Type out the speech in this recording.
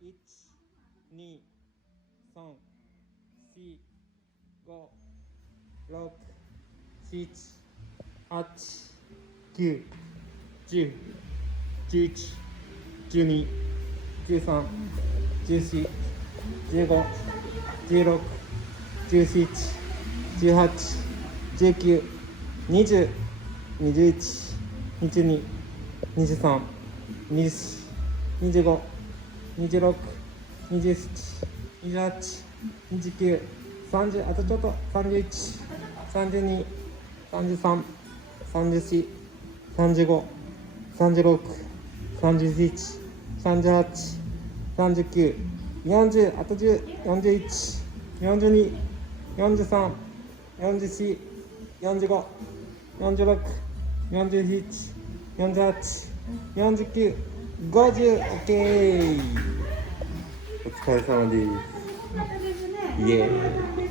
1、2、3、4、5、6、7、8、9、10、11、12、13、14、15、16、17、18、19、20、21、22、23、24、25、26、27、28、29、30、あとちょっと、31、32、33、34、35、36、37、38、39、40、あと10、41、42、43、44、45、46、47、48、49、50、OK。お疲れ様です。イエーイ。